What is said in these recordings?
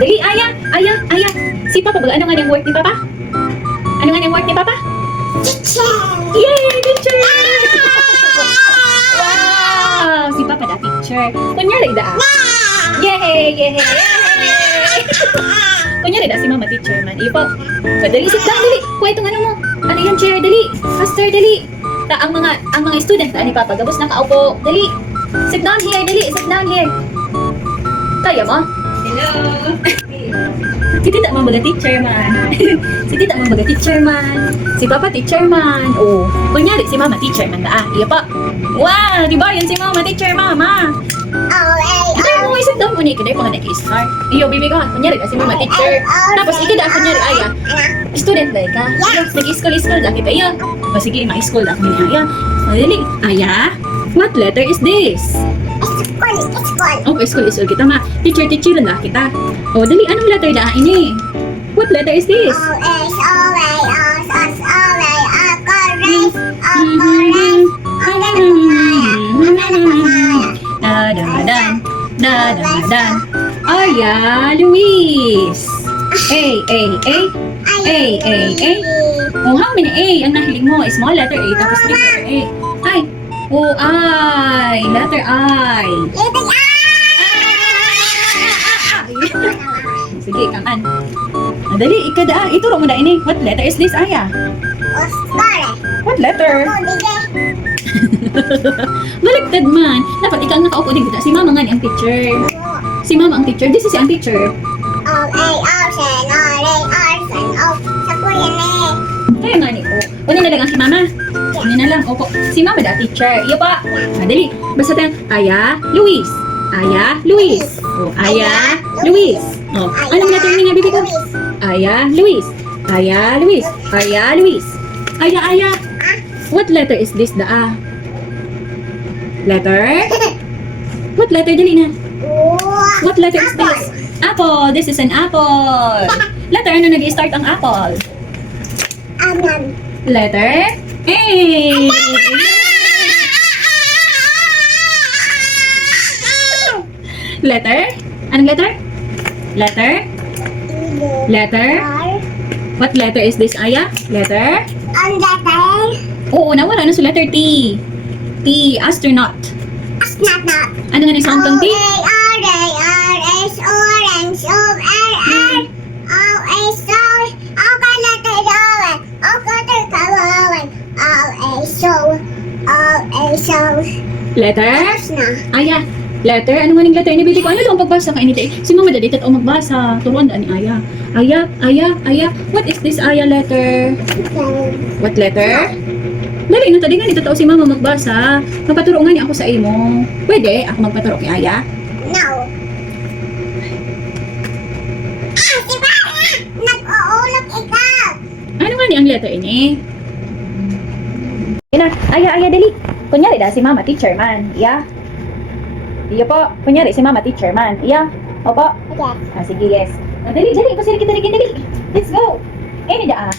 Dali, Aya. Si Papa, ano nga yung work ni Papa? Ano nga yung work ni Papa? Yay, teacher! Wow! Si Papa da teacher. Kunyari da. Yay! Kunyari da si Mama teacher man. Iyo po. Dali, sit down, dali. Kwento ano mo. Ano yung chair, dali. Faster, dali. Ang mga student ni Papa, gabos nakaupo. Dali. Sit down here, dali. Sit down here. Kaya mo? Hello. Si Tita Mambaga teacher man. Si Tita Mambaga teacher man. Si Papa teacher man. Oh, kunyari si Mama teacher man da. Iya pa. Wow, di ba yan si Mama teacher, Mama? Kaya mo isip daw mo ni kada pa na start. Iyo bibi ko, kunyari si Mama teacher. Tapos ikada kunyari Aya. Student dai ka. Nag-school da kita iya. O sige, ma-school da kami Aya. Dali, Aya. What letter is this? Oh, school kita ma. Teacher na kita. Oh, dali, anong letter da ini? What letter is this? Dan. Aya, Luis. A. Oh, how many A ang nahiling mo? Small letter A, tapos big letter A. Ay. Oh, I. Letter I. Sige, kaman. Dali, ikada. Ituro mo na ini. What letter is this, Aya? What letter? Baliktad man. Dapat ikaw ang nakaupo din kita. Si Mama nga ni ang teacher. Si Mama ang teacher. This is si ang teacher. Kaya nga ni po. Kunin na lang ang si Mama. Kunin na lang. Opo. Si Mama da teacher. Iyo pa. Dali. Basta tayo. Aya, Luis. Aya, Luis. Oh, Aya, Luis. Oh, anong letter ni nga bibi ko? Aya, Luis. Aya, Luis. Aya, Luis. Aya. What letter is this da? Letter? What letter? Dali na. What letter is this? Apple. This is an apple. Letter, ano nag-i-start ang apple? Letter? A. Letter? Anong letter? Letter? What letter is this, Aya? Letter? Oo, nawala na sa letter T. T, astronaut. Ano nga sound ng T? Letter? Aya. Letter? Ano nga ning letter ni Bibi ko? Ano daw ang pagbasa ka inita? Si Mama Daddy tat o magbasa. Turuan daan ni Aya. Aya. What is this Aya letter? What letter? Dali na tadi nga ni totoo si Mama magbasa. Magpaturo nga niya ako sa imo. Pwede ako magpaturo kay Aya? No. Diba? Nag-uulog ikaw. Ano nga ni ang letter ini? Aya, dali. Kunyari da si Mama teacher man. Iya. Iyo po. Kunyari si Mama teacher man. Iya. Opo. Yes. Sige, yes. Dali. Pasili kita dali. Let's go. Ini da.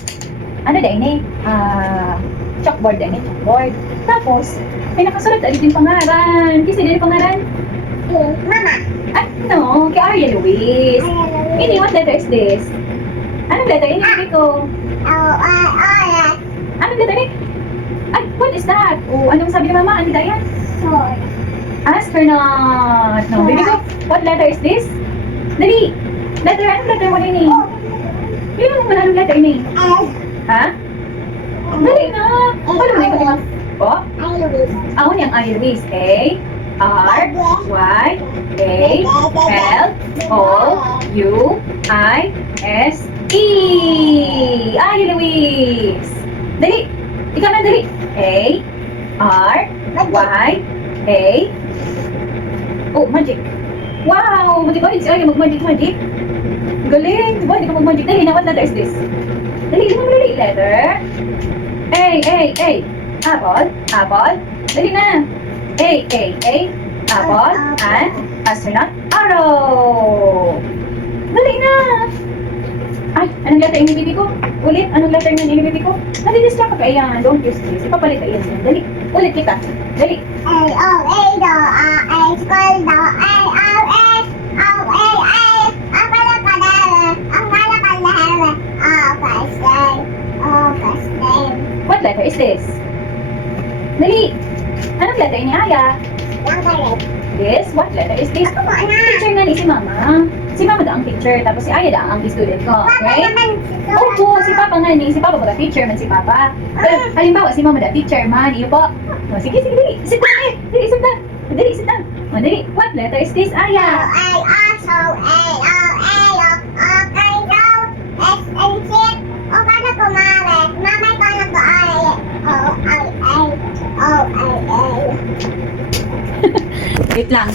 Ano da ini? Chalkboard da ini. Chalkboard. Tapos, may nakasulat da yung pangaran. Kasi din yung pangaran? Mama. Ano? Kay Arya Luis. Ini, what letter is this? Anong letter ini? Sabi ko. Anong letter ini? Ay, what is that? Oh, anong sabi ni Mama? Ano da yan? Astronaut. No, baby ko. What letter is this? Dali. Letter, anong letter mo ini? Hindi mo naman anong letter ini. Ha? Dali na. Paano mo na ito? Po? Ako niyang I, Luis. A, R, Y, A, L, O, U, I, S, E. Ay, Luis. Dali. Ikaw na, dali. A, R, Y, A. Oh, magic. Wow! Di ba? Ay, mag-magic. Galing. Di ba? Hindi ka mag-magic. Dali na, what letter is this? Dali letter. A. Apple. Dali na. A. Apple. And astronaut. Arrow. Dali na. Ay, anong letter yung ibibi ko? Ulit, anong letter yung ibibi ko? Nadidistract ka kaya, don't use this. Ipapalit ka yan. Dali, ulit kita. Dali. What letter is this? Dali. Anong letter ni Aya? This? What letter is this? Teacher nga ni si Mama. Si Mama daw ang teacher, tapos si Aya daw ang student ko. Right? Opo, si Papa nga ni. Si Papa ba teacher man si Papa. Pero, halimbawa, si Mama da teacher man. Iyo po. O, sige, sige, dali. Sit down eh. Dali, sit down. Dali, sit down. O, dali. What letter is this, Aya? Wait lang.